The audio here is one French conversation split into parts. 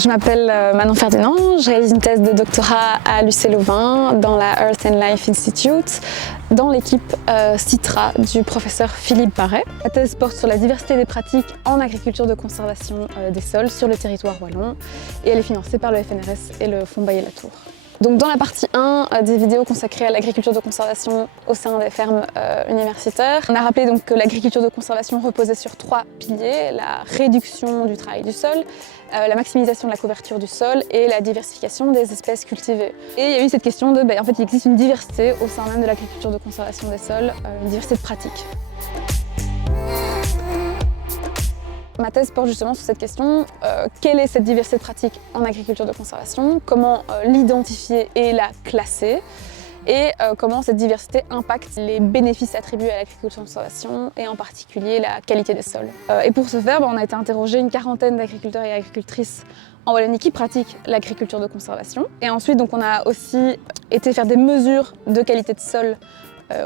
Je m'appelle Manon Ferdinand, je réalise une thèse de doctorat à l'UC Louvain dans la Earth and Life Institute, dans l'équipe CITRA du professeur Philippe Barret. La thèse porte sur la diversité des pratiques en agriculture de conservation des sols sur le territoire wallon et elle est financée par le FNRS et le Fonds Bailly-Latour. Donc dans la partie 1 des vidéos consacrées à l'agriculture de conservation au sein des fermes universitaires, on a rappelé donc que l'agriculture de conservation reposait sur 3 piliers, la réduction du travail du sol, la maximisation de la couverture du sol et la diversification des espèces cultivées. Et il y a eu cette question de, en fait il existe une diversité au sein même de l'agriculture de conservation des sols, une diversité de pratiques. Ma thèse porte justement sur cette question, quelle est cette diversité de pratiques en agriculture de conservation, comment l'identifier et la classer, et comment cette diversité impacte les bénéfices attribués à l'agriculture de conservation, et en particulier la qualité des sols. Et pour ce faire, on a été interrogé une quarantaine d'agriculteurs et agricultrices en Wallonie qui pratiquent l'agriculture de conservation. Et ensuite, donc, on a aussi été faire des mesures de qualité de sol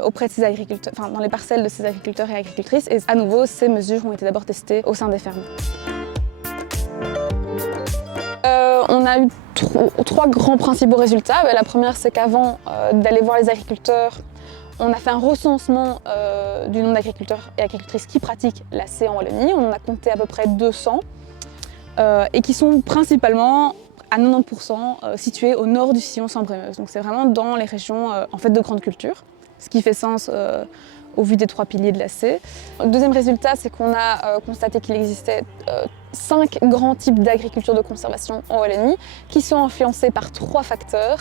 auprès de ces agriculteurs, dans les parcelles de ces agriculteurs et agricultrices. Et à nouveau, ces mesures ont été d'abord testées au sein des fermes. On a eu 3 grands principaux résultats. La première, c'est qu'avant d'aller voir les agriculteurs, on a fait un recensement du nombre d'agriculteurs et agricultrices qui pratiquent l'AC en Wallonie. On en a compté à peu près 200 et qui sont principalement à 90% situés au nord du sillon Sambre-et-Meuse. Donc c'est vraiment dans les régions en fait, de grande culture, ce qui fait sens au vu des 3 piliers de l'AC. Le deuxième résultat, c'est qu'on a constaté qu'il existait 5 grands types d'agriculture de conservation en Wallonie qui sont influencés par 3 facteurs.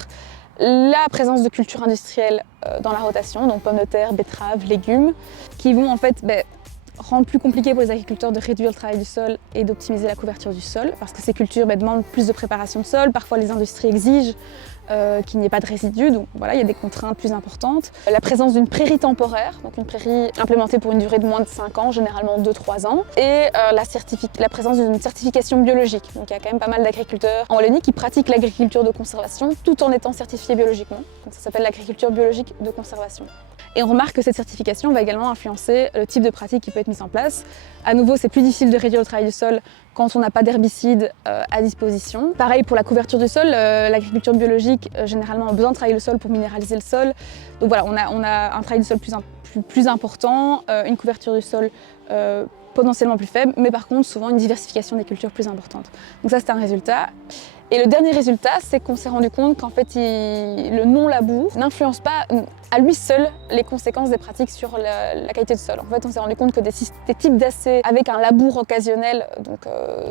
La présence de cultures industrielles dans la rotation, donc pommes de terre, betteraves, légumes, qui vont en fait rendre plus compliqué pour les agriculteurs de réduire le travail du sol et d'optimiser la couverture du sol, parce que ces cultures demandent plus de préparation de sol. Parfois les industries exigent qu'il n'y ait pas de résidus, donc voilà, il y a des contraintes plus importantes. La présence d'une prairie temporaire, donc une prairie implémentée pour une durée de moins de 5 ans, généralement 2-3 ans, et la présence d'une certification biologique. Donc il y a quand même pas mal d'agriculteurs en Wallonie qui pratiquent l'agriculture de conservation tout en étant certifiés biologiquement. Donc ça s'appelle l'agriculture biologique de conservation. Et on remarque que cette certification va également influencer le type de pratique qui peut être mise en place. À nouveau, c'est plus difficile de réduire le travail du sol quand on n'a pas d'herbicides à disposition. Pareil pour la couverture du sol, l'agriculture biologique généralement a besoin de travailler le sol pour minéraliser le sol. Donc voilà, on a un travail du sol plus important, une couverture du sol potentiellement plus faible, mais par contre souvent une diversification des cultures plus importante. Donc ça c'est un résultat. Et le dernier résultat, c'est qu'on s'est rendu compte qu'en fait le non-labour n'influence pas à lui seul les conséquences des pratiques sur la qualité du sol. En fait, on s'est rendu compte que des types d'AC avec un labour occasionnel, donc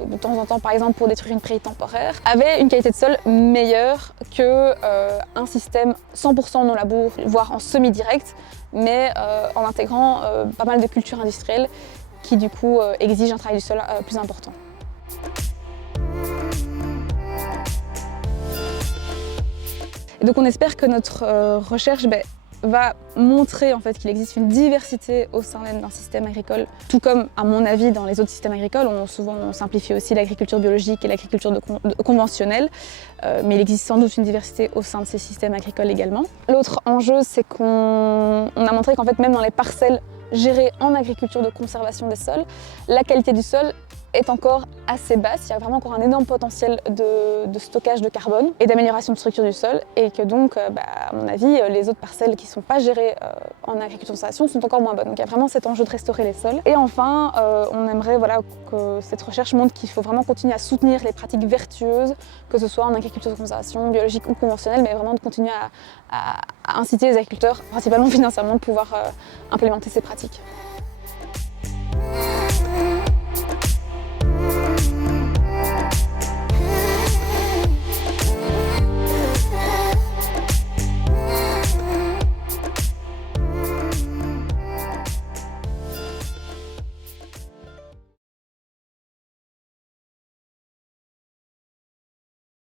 de temps en temps par exemple pour détruire une prairie temporaire, avaient une qualité de sol meilleure qu'un système 100% non-labour, voire en semi-direct, mais en intégrant pas mal de cultures industrielles qui du coup exigent un travail du sol plus important. Et donc on espère que notre recherche va montrer en fait, qu'il existe une diversité au sein même d'un système agricole, tout comme à mon avis dans les autres systèmes agricoles, souvent on simplifie aussi l'agriculture biologique et l'agriculture conventionnelle, mais il existe sans doute une diversité au sein de ces systèmes agricoles également. L'autre enjeu, c'est qu'on a montré qu'en fait même dans les parcelles gérées en agriculture de conservation des sols, la qualité du sol est encore assez basse. Il y a vraiment encore un énorme potentiel de stockage de carbone et d'amélioration de structure du sol, et que donc, à mon avis, les autres parcelles qui ne sont pas gérées en agriculture de conservation sont encore moins bonnes. Donc il y a vraiment cet enjeu de restaurer les sols. Et enfin, on aimerait que cette recherche montre qu'il faut vraiment continuer à soutenir les pratiques vertueuses, que ce soit en agriculture de conservation, biologique ou conventionnelle, mais vraiment de continuer à inciter les agriculteurs, principalement financièrement, de pouvoir implémenter ces pratiques.